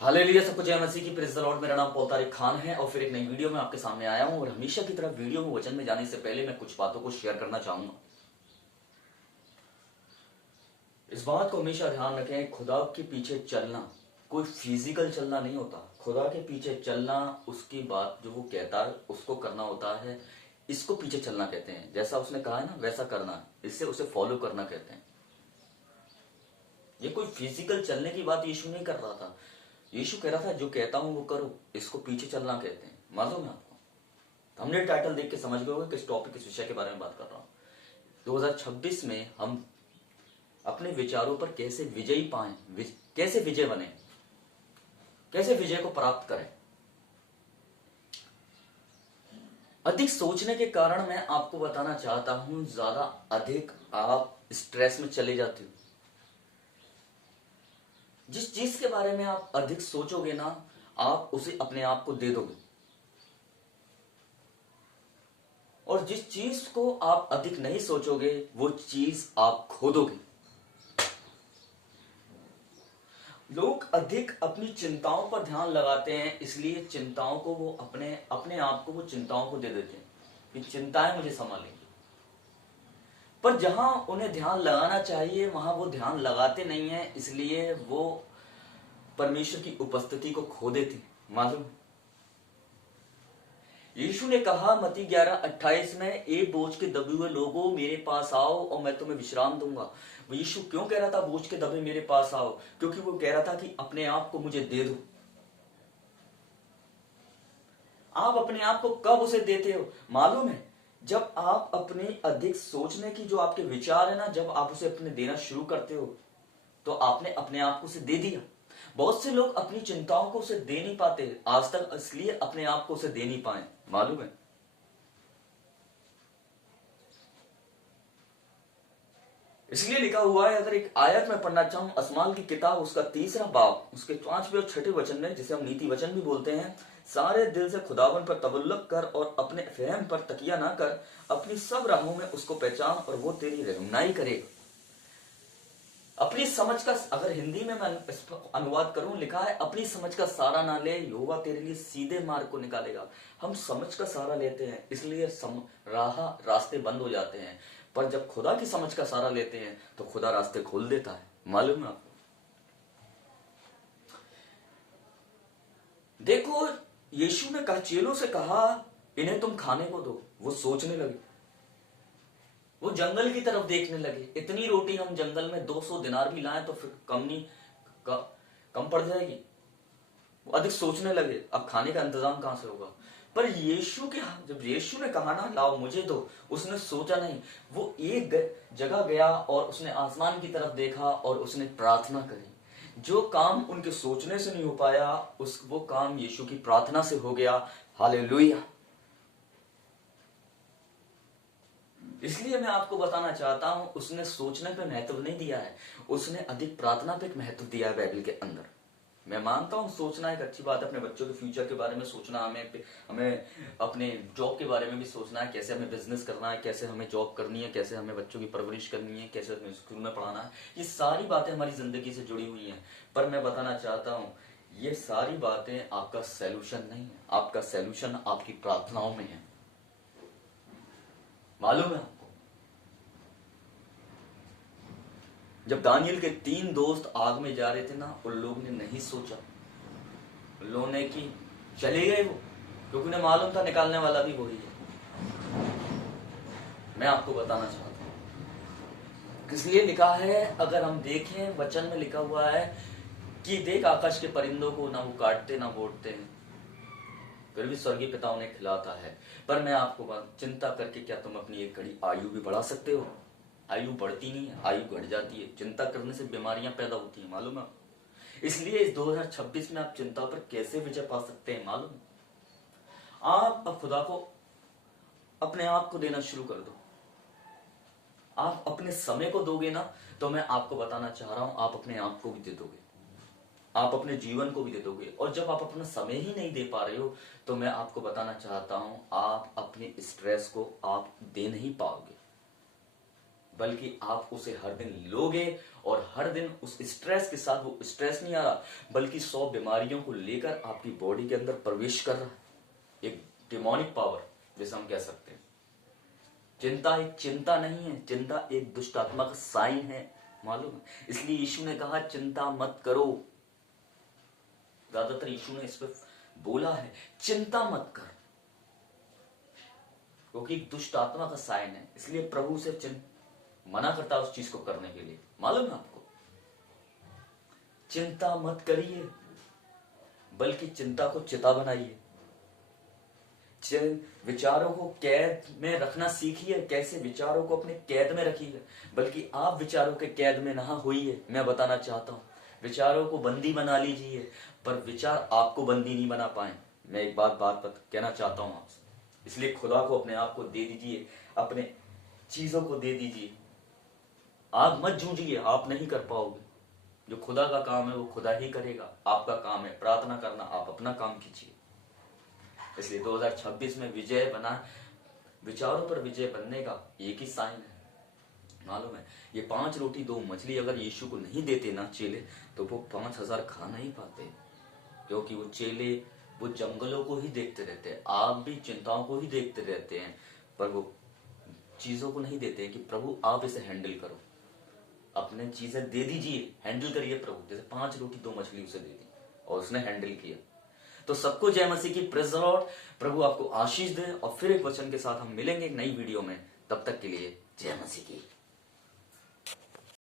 Hallelujah, सबको जय मसीह की। Praise the Lord. मेरा नाम पॉल तारिक खान है और फिर एक नई वीडियो में आपके सामने आया हूं। और हमेशा की तरह वीडियो में वचन में जाने से पहले मैं कुछ बातों को शेयर करना चाहूंगा। इस बात को हमेशा ध्यान रखें, खुदा के पीछे चलना कोई फिजिकल चलना नहीं होता। खुदा के पीछे चलना उसकी बात जो वो कहता है उसको करना होता है। इसको पीछे चलना कहते हैं। जैसा उसने कहा है ना वैसा करना, इससे उसे फॉलो करना कहते हैं। ये कोई फिजिकल चलने की बात यीशु नहीं कर रहा था। यीशु कह रहा था जो कहता हूं वो करो, इसको पीछे चलना कहते हैं। मालूम है आपको? हमने टाइटल देख के समझ गए होंगे किस टॉपिक, किस विषय के बारे में बात कर रहा हूं। 2026 में हम अपने विचारों पर कैसे विजयी पाएं, कैसे विजय बने, कैसे विजय को प्राप्त करें। अधिक सोचने के कारण मैं आपको बताना चाहता हूं, ज्यादा अधिक आप स्ट्रेस में चले जाते हो। जिस चीज के बारे में आप अधिक सोचोगे ना, आप उसे अपने आप को दे दोगे। और जिस चीज को आप अधिक नहीं सोचोगे वो चीज आप खो दोगे। लोग अधिक अपनी चिंताओं पर ध्यान लगाते हैं, इसलिए चिंताओं को वो अपने आप को वो चिंताओं को दे देते हैं कि चिंताएं मुझे संभालेंगी। पर जहां उन्हें ध्यान लगाना चाहिए वहां वो ध्यान लगाते नहीं है, इसलिए वो परमेश्वर की उपस्थिति को खो देते हैं। मालूम, यीशु ने कहा मत्ती 11:28 में, ए बोझ के दबे हुए लोगों मेरे पास आओ और मैं तुम्हें विश्राम दूंगा। वो यीशु क्यों कह रहा था बोझ के दबे मेरे पास आओ? क्योंकि वो कह रहा था कि अपने आप को मुझे दे दो। आप अपने आप को कब उसे देते हो मालूम है? जब आप अपने अधिक सोचने की जो आपके विचार है ना, जब आप उसे अपने देना शुरू करते हो तो आपने अपने आप को उसे दे दिया। बहुत से लोग अपनी चिंताओं को उसे दे नहीं पाते आज तक, इसलिए अपने आप को उसे दे नहीं पाए। मालूम है? इसलिए लिखा हुआ है, अगर एक आयत में पढ़ना चाहूं, असमाल की किताब उसका 3रा बाब उसके 5वें और 6ठे वचन में, जिसे हम नीति वचन भी बोलते हैं, सारे दिल से खुदावन पर तवल्लुक कर और अपने फहम पर तकिया ना कर, अपनी सब राहों में उसको पहचान और वो तेरी रहनुमाई करेगा। अपनी समझ का, अगर हिंदी में मैं अनुवाद करूं, लिखा है अपनी समझ का सहारा ना ले, यहोवा तेरे लिए सीधे मार्ग को निकालेगा। हम समझ का सहारा लेते हैं इसलिए रास्ते बंद हो जाते हैं, पर जब खुदा की समझ का सहारा लेते हैं तो खुदा रास्ते खोल देता है। मालूम है आपको? देखो, यीशु ने कहा, चेलों से कहा इन्हें तुम खाने को दो। वो सोचने लगे, वो जंगल की तरफ देखने लगे। इतनी रोटी हम जंगल में 200 दिनार भी लाएं तो फिर कम पड़ जाएगी। वो अधिक सोचने लगे, अब खाने का इंतजाम कहां से होगा। पर जब यीशु ने कहा ना लाओ मुझे दो, उसने सोचा नहीं। वो एक जगह गया और उसने आसमान की तरफ देखा और उसने प्रार्थना करी। जो काम उनके सोचने से नहीं हो पाया, वो काम यीशु की प्रार्थना से हो गया। हालेलुया। इसलिए मैं आपको बताना चाहता हूं, उसने सोचने पे महत्व नहीं दिया है, उसने अधिक प्रार्थना पे महत्व दिया है बाइबल के अंदर। मैं मानता हूं सोचना एक अच्छी बात है, अपने बच्चों के फ्यूचर के बारे में सोचना, हमें अपने जॉब के बारे में भी सोचना है, कैसे हमें बिजनेस करना है, कैसे हमें जॉब करनी है, कैसे हमें बच्चों की परवरिश करनी है, कैसे हमें स्कूल में पढ़ाना है। ये सारी बातें हमारी जिंदगी से जुड़ी हुई हैं। पर मैं बताना चाहता हूँ, ये सारी बातें आपका सोल्यूशन नहीं है। आपका सोल्यूशन आपकी प्रार्थनाओं में है। मालूम है आपको? जब दानियल के 3 दोस्त आग में जा रहे थे ना, उन लोगों ने नहीं सोचा, उन लोगों ने कि चले गए वो, क्योंकि उन्हें मालूम था निकालने वाला भी वही है। मैं आपको बताना चाहता हूं इसलिए लिखा है, अगर हम देखें वचन में लिखा हुआ है कि देख आकाश के परिंदों को, ना वो काटते ना बोटते हैं, फिर भी स्वर्गीय पिता उन्हें खिलाता है। पर मैं आपको चिंता करके क्या तुम अपनी एक घड़ी आयु भी बढ़ा सकते हो? आयु बढ़ती नहीं है, आयु घट जाती है। चिंता करने से बीमारियां पैदा होती हैं। मालूम है? इसलिए इस 2026 में आप चिंता पर कैसे विजय पा सकते हैं मालूम? आप अब खुदा को अपने आप को देना शुरू कर दो। आप अपने समय को दोगे ना, तो मैं आपको बताना चाह रहा हूं, आप अपने आप को भी दे दोगे, आप अपने जीवन को भी दे दोगे। और जब आप अपना समय ही नहीं दे पा रहे हो, तो मैं आपको बताना चाहता हूं, आप अपने स्ट्रेस को आप दे नहीं पाओगे। बल्कि आप उसे हर दिन लोगे और हर दिन उस स्ट्रेस के साथ, वो स्ट्रेस नहीं आ रहा बल्कि 100 बीमारियों को लेकर आपकी बॉडी के अंदर प्रवेश कर रहा है। एक डिमोनिक पावर जैसे हम कह सकते हैं। चिंता एक चिंता नहीं है, चिंता एक दुष्ट आत्मा का साइन है, मालूम है। इसलिए यीशु ने कहा चिंता मत करो। ज्यादातर यीशु ने इस पर बोला है चिंता मत कर, क्योंकि दुष्ट आत्मा का साइन है। इसलिए प्रभु से मना करता है उस चीज को करने के लिए, मालूम है आपको। चिंता मत करिए बल्कि चिंता को चिता बनाइए। विचारों को कैद में रखना सीखिए। कैसे विचारों को अपने कैद में रखिए, बल्कि आप विचारों के कैद में ना होइए। मैं बताना चाहता हूं, विचारों को बंदी बना लीजिए, पर विचार आपको बंदी नहीं बना पाए। मैं एक बात कहना चाहता हूं आपसे, इसलिए खुदा को अपने आप को दे दीजिए, अपने चीजों को दे दीजिए। आप मत जूझिए, आप नहीं कर पाओगे। जो खुदा का काम है वो खुदा ही करेगा। आपका काम है प्रार्थना करना, आप अपना काम कीजिए। इसलिए 2026 में विजय बना, विचारों पर विजय बनने का एक ही साइन है, मालूम है। ये 5 रोटी 2 मछली अगर यीशु को नहीं देते ना चेले, तो वो 5000 खा नहीं पाते, क्योंकि वो चेले वो जंगलों को ही देखते रहते हैं। आप भी चिंताओं को ही देखते रहते हैं, पर वो चीजों को नहीं देते हैं कि प्रभु आप इसे हैंडल करो, अपने चीजें दे दीजिए, हैंडल करिए प्रभु। जैसे 5 रोटी 2 मछली उसे दे दी और उसने हैंडल किया। तो सबको जय मसीह की, प्रेज़ द लॉर्ड। प्रभु आपको आशीष दे। और फिर एक वचन के साथ हम मिलेंगे एक नई वीडियो में। तब तक के लिए जय मसीह की।